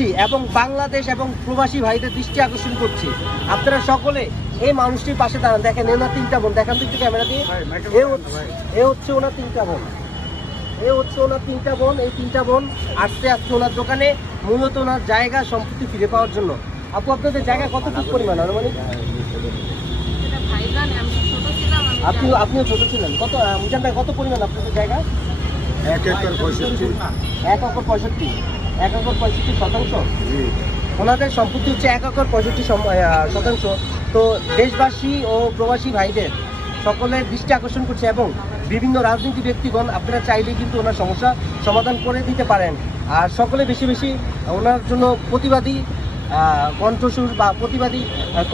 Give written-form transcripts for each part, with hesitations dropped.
করছি এবং বাংলাদেশ এবং প্রবাসী ভাইদের দৃষ্টি আকর্ষণ করছি, আপনারা সকলে এই মানুষটির পাশে দাঁড়ান। দেখেন ওনার 3টা বোন, দেখান তো একটু ক্যামেরা দিয়ে। এ হচ্ছে ওনার 3টা বোন, এই 3টা বোন। এই 3টা বোন আসতে আসতে ওনার দোকানে মূলত ওনার জায়গা সম্পত্তি ফিরে পাওয়ার জন্য। আপু, আপনাদের জায়গা কতটুকু পরিমাণ আনুমানিক? আপনিও ছোট ছিলেন। কত মিজান ভাই, কত পরিমাণ আপনাদের জায়গা? 1 একর 65। 1 একর 65। 1 একর 65 শতাংশ। ওনাদের সম্পত্তি হচ্ছে 1 একর 65 শতাংশ। তো দেশবাসী ও প্রবাসী ভাইদের সকলের দৃষ্টি আকর্ষণ করছে এবং বিভিন্ন রাজনীতি ব্যক্তিগণ আপনারা চাইলে কিন্তু ওনার সমস্যা সমাধান করে দিতে পারেন। আর সকলে বেশি বেশি ওনার জন্য প্রতিবাদী কণ্ঠস্বর বা প্রতিবাদী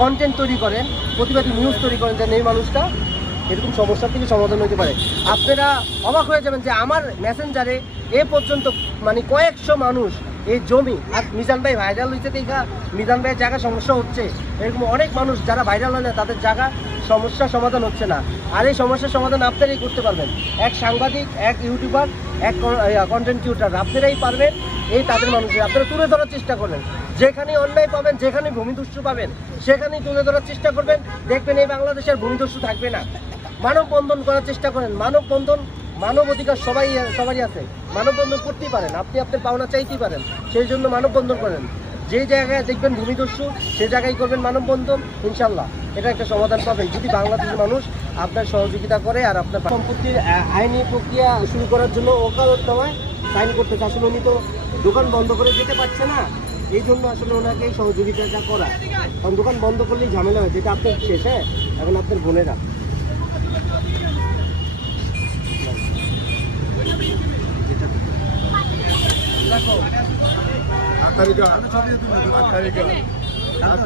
কন্টেন্ট তৈরি করেন, প্রতিবাদী নিউজ তৈরি করেন, যেন এই মানুষটা এরকম সমস্যা থেকে সমাধান হতে পারে। আপনারা অবাক হয়ে যাবেন যে আমার মেসেঞ্জারে এ পর্যন্ত মানে কয়েকশো মানুষ এই জমি, আর মিজান ভাই ভাইরাল হইতে দেখা মিজান ভাইয়ের জায়গা সমস্যা হচ্ছে, এরকম অনেক মানুষ যারা ভাইরাল হয় না তাদের জায়গা সমস্যার সমাধান হচ্ছে না। আর এই সমস্যার সমাধান আপনারাই করতে পারবেন। এক সাংবাদিক, এক ইউটিউবার, এক কন্টেন্ট ক্রিয়েটর, আপনারাই পারবেন এই তাদের মানুষের। আপনারা তুলে ধরার চেষ্টা করবেন, যেখানে অন্যায় পাবেন, যেখানে ভূমিদস্যু পাবেন সেখানেই তুলে ধরার চেষ্টা করবেন। দেখবেন এই বাংলাদেশের ভূমিদস্যু থাকবে না। মানববন্ধন করার চেষ্টা করেন। মানববন্ধন, মানব অধিকার সবারই আছে, মানববন্ধন করতেই পারেন, আপনি আপনার পাওনা চাইতেই পারেন, সেই জন্য মানববন্ধন করেন। যে জায়গায় দেখবেন ভূমিদস্যু সেই জায়গায় করবেন মানববন্ধন, ইনশাল্লাহ এটা একটা সমাধান পাবেন যদি বাংলাদেশের মানুষ আপনার সহযোগিতা করে। আর আপনার সম্পত্তির আইনি প্রক্রিয়া শুরু করার জন্য ওকালতনামায় সাইন করতে চান। আসলে উনি তো দোকান বন্ধ করে যেতে পারছে না, এই জন্য আসলে ওনাকে সহযোগিতাটা করা। কারণ দোকান বন্ধ করলেই ঝামেলা হয়, যেটা আপনার শেষ। হ্যাঁ, এখন আপনার বোনেরা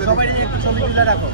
সবাই একটু ছবি তুলে রাখো।